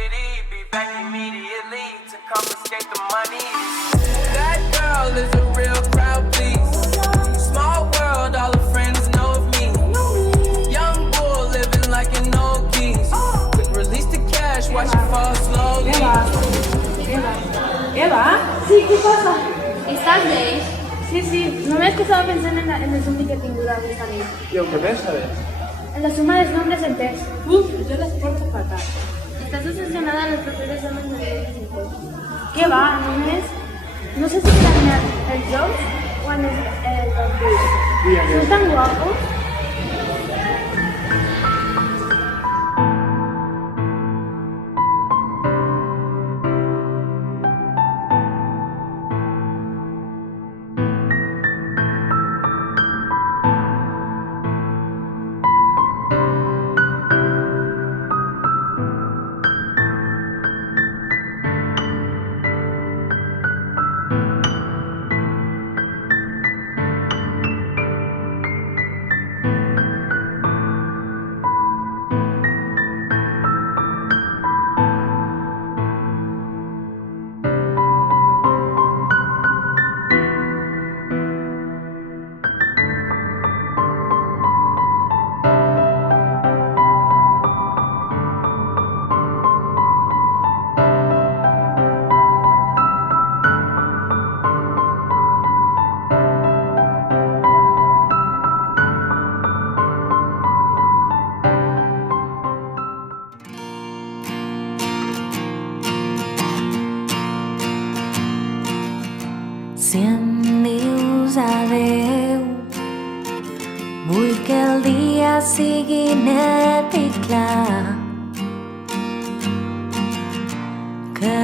city, be back immediately to confiscate the money. That girl is a real crowd, please. Small world, all her friends know of me. Young bull living like an old geese. Quick release the cash, watch it fall slowly. Eva? Sí, què passa? Estàs bé? Sí, només que estava pensant en el somni que he tingut aquesta nit. I on què pensaves? En la suma dels nombres enters. Uf, jo les porto fatal. Estàs obsessionada amb els propers exàmens de nombres enters. Què va, només? No sé si per anar els jocs o en els vampurs. Són tan guapos. Si em dius adeu, vull que el dia sigui net i clar, que